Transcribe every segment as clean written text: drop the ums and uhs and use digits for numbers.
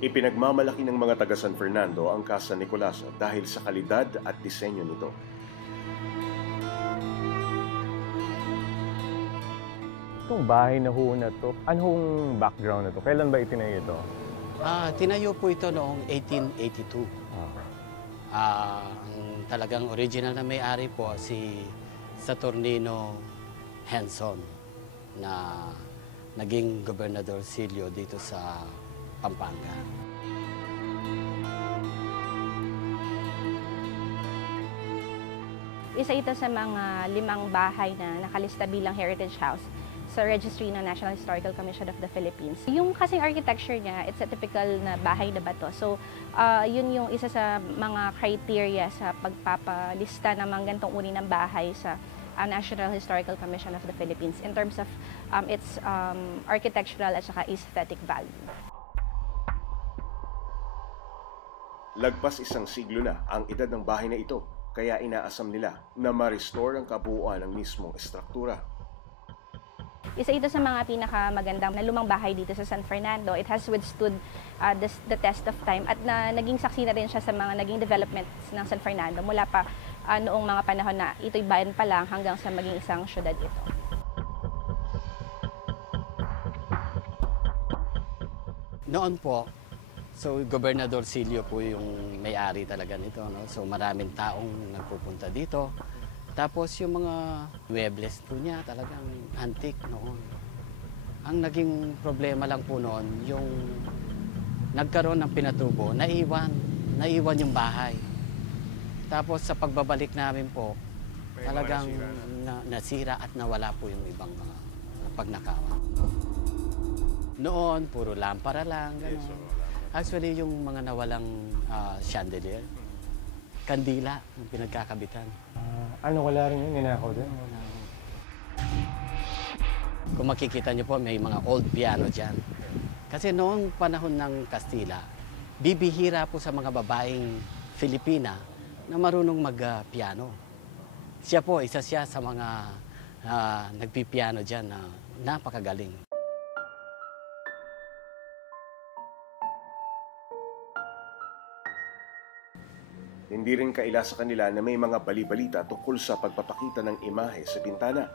Ipinagmamalaki ng mga taga San Fernando ang Casa Nicolasa dahil sa kalidad at disenyo nito. Itong bahay na ho na to, anong background na to? Kailan ba itinayo ito? Tinayo po ito noong 1882. Ang talagang original na may-ari po si Saturnino Henson na naging Gobernador Silio dito sa Pampanga. Isa ito sa mga 5 bahay na nakalista bilang Heritage House sa Registry ng National Historical Commission of the Philippines. Yung kasing architecture niya, it's a typical na bahay na bato. So, yun yung isa sa mga criteria sa pagpapalista ng mga ganitong uri ng bahay sa National Historical Commission of the Philippines in terms of its architectural at saka aesthetic value. Lagpas 1 siglo na ang edad ng bahay na ito, kaya inaasam nila na ma-restore ang kabuuan ng mismong estruktura. Isa ito sa mga pinakamagandang na lumang bahay dito sa San Fernando. It has withstood the test of time at naging saksi na rin siya sa mga naging developments ng San Fernando mula pa noong mga panahon na ito'y bayan pa lang hanggang sa maging isang syudad ito. Noon po, so Gobernador Silio po yung may-ari talaga nito. No? So maraming taong nagpupunta dito. Tapos yung mga muebles po niya talagang antique noon. Ang naging problema lang po noon, yung nagkaroon ng pinatubo, naiwan yung bahay. Tapos sa pagbabalik namin po, talagang nasira at nawala po yung ibang mga pagnakawan. Noon, puro lampara lang, gano'n. Actually, yung mga nawalang chandelier, kandila ang pinagkakabitan. Wala rin yun, ninakaw din? Kung makikita niyo po, may mga old piano dyan. Kasi noong panahon ng Kastila, bibihira po sa mga babaeng Filipina na marunong mag-piano. Siya po, isa siya sa mga nagpipiano dyan na napakagaling. Hindi rin kaila sa kanila na may mga bali-balita tungkol sa pagpapakita ng imahe sa bintana.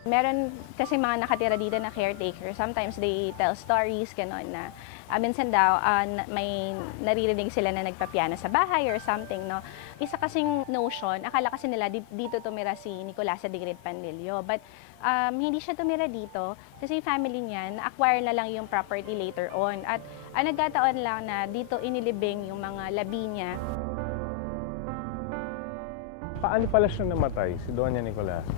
Meron kasi mga nakatira dito na caretaker. Sometimes they tell stories, gano'n na minsan daw may naririnig sila na nagpapiano sa bahay or something, no? Isa kasing notion, akala kasi nila dito tumira si Nicolasa de Great Panlilio. But hindi siya tumira dito kasi yung family niya, na-acquire na lang yung property later on. At nagkataon lang na dito inilibing yung mga labi niya. Paano pala siya namatay, si Doña Nicolasa?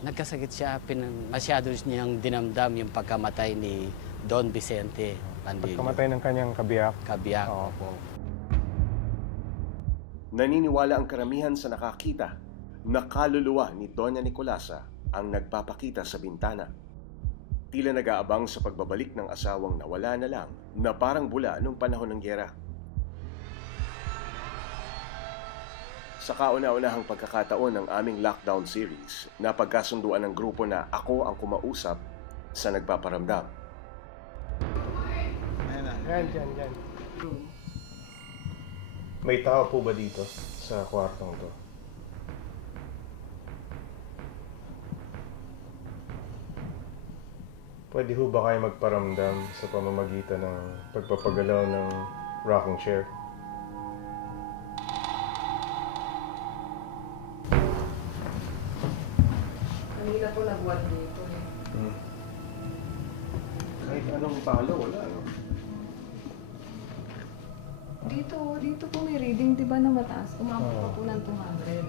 Nagkasakit siya, masyado niyang dinamdam yung pagkamatay ni Don Vicente Panlilio. Pagkamatay ng kanyang kabiyak? Kabiyak, opo. Naniniwala ang karamihan sa nakakita na kaluluwa ni Doña Nicolasa ang nagpapakita sa bintana. Tila nag-aabang sa pagbabalik ng asawang nawala na lang na parang bula nung panahon ng gyera. Sa kauna-unahang pagkakataon ng aming lockdown series, napagkasunduan ng grupo na ako ang kumausap sa nagpaparamdam. Yan. May tao po ba dito sa kwartong to? Pwede ho ba kayo magparamdam sa pamamagitan ng pagpapagalaw ng rocking chair? Kanina po nagbuhat dito eh. Kahit anong palo, wala, no? Dito po may reading, di ba, na mataas? Umabot pa po ng 200.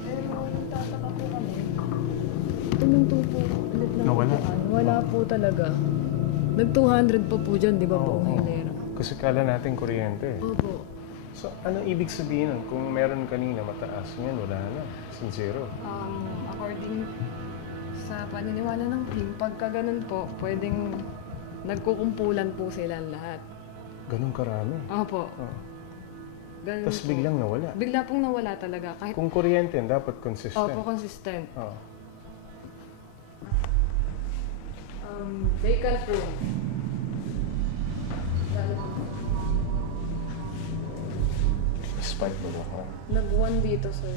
Pero nagtataka po kami. Tumunto po ulit ng Nawala? Wala po talaga. Nag-200 pa po dyan, di ba, buong hilera? Kasi kala natin kuryente. Opo. So, anong ibig sabihin nun? Kung meron kanina mataas, ngayon wala na. Zero. According sa paniniwala ng team, pagka ganun po, pwedeng nagkukumpulan po silang lahat. Ganun karami. Opo. Ganun Tapos po. biglang nawala. Bigla pong nawala talaga. Kahit Kung kuryente, dapat consistent. Opo, consistent. Oh. Vacant room. spike ba ba? Nag-1 dito, sir.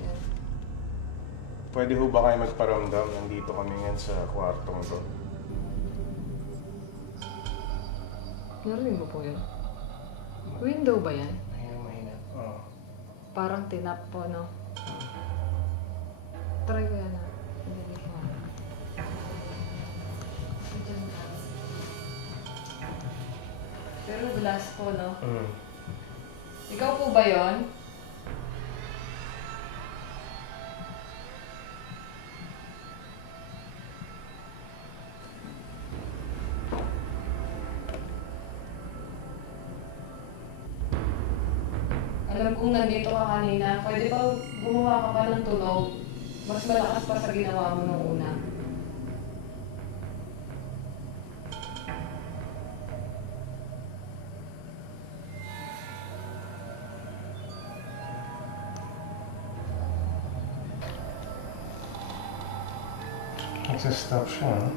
Yan. Pwede ho ba kayo magparamdam? Nandito kami ngayon sa kwartong to. Narinig mo po yun? Window ba yan? Mahina. Oo. Parang tinap po, no? Try ko yan, ha? Hindi ko. Pero glass po, no? Ikaw po ba yon? Alam kong nandito ka kanina. Pwede ba gumawa ka pa ng tunog? Mas malakas pa sa ginawa mo nung una. Nagsa-stop siya, no?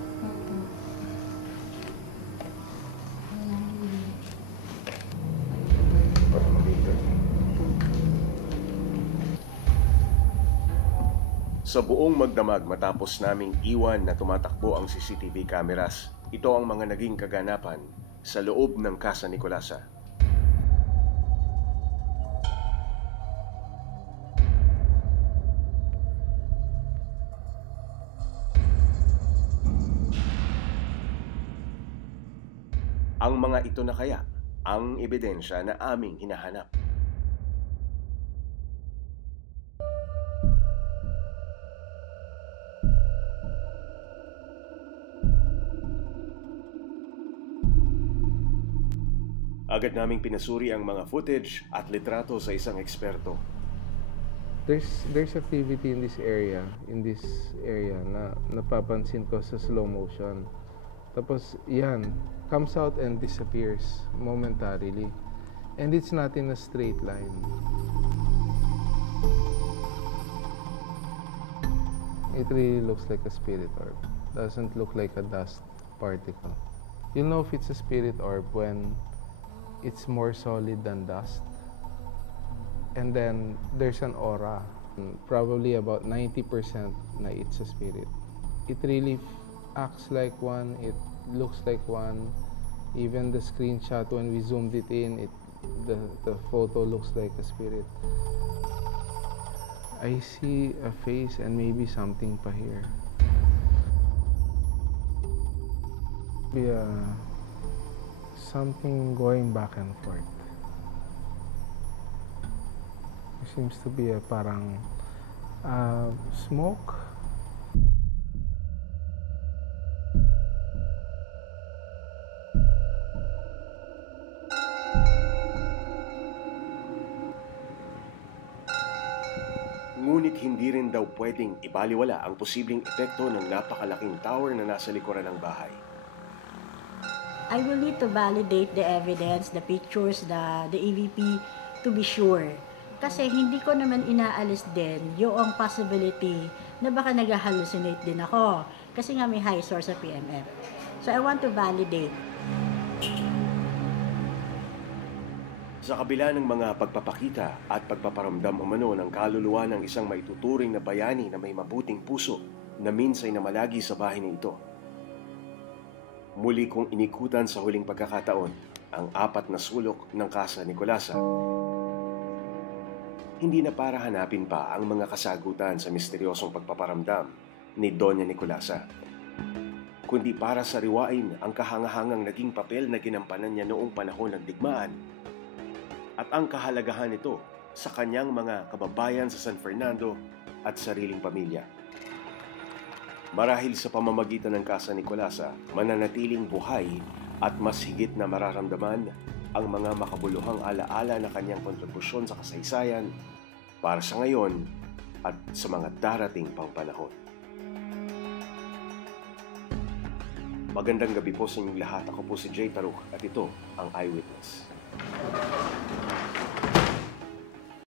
Para magiging. Sa buong magdamag matapos naming iwan na tumatakbo ang CCTV cameras, ito ang mga naging kaganapan sa loob ng Casa Nicolasa. Ang mga ito na kaya ang ebidensya na aming hinahanap. Agad naming pinasuri ang mga footage at litrato sa isang eksperto. There's activity in this area na napapansin ko sa slow motion. Tapos yan, comes out and disappears momentarily. And it's not in a straight line. It really looks like a spirit orb. Doesn't look like a dust particle. You'll know if it's a spirit orb when it's more solid than dust. And then there's an aura. Probably about 90% na it's a spirit. It really acts like one, it looks like one. Even the screenshot, when we zoomed it in, the photo looks like a spirit. I see a face and maybe something pa here. Something going back and forth. There seems to be a parang smoke. Ngunit hindi rin daw pwedeng ibaliwala ang posibleng epekto ng napakalaking tower na nasa likuran ng bahay. I will need to validate the evidence, the pictures, the EVP to be sure. Kasi hindi ko naman inaalis din yung possibility na baka nag-hallucinate din ako. Kasi nga may high source sa PMF. So I want to validate. Sa kabila ng mga pagpapakita at pagpaparamdam umano ng kaluluwa ng isang maituturing na bayani na may mabuting puso na minsay na malagi sa bahay na ito, muli kong inikutan sa huling pagkakataon ang 4 na sulok ng Casa Nicolasa. Hindi na para hanapin pa ang mga kasagutan sa misteryosong pagpaparamdam ni Doña Nicolasa, kundi para sariwain ang kahangahangang naging papel na ginampanan niya noong panahon ng digmaan at ang kahalagahan nito sa kanyang mga kababayan sa San Fernando at sariling pamilya. Marahil sa pamamagitan ng Casa Nicolasa, mananatiling buhay at mas higit na mararamdaman ang mga makabuluhang alaala na kanyang kontribusyon sa kasaysayan para sa ngayon at sa mga darating pang panahon. Magandang gabi po sa inyong lahat. Ako po si Jay Taruk at ito ang Eyewitness.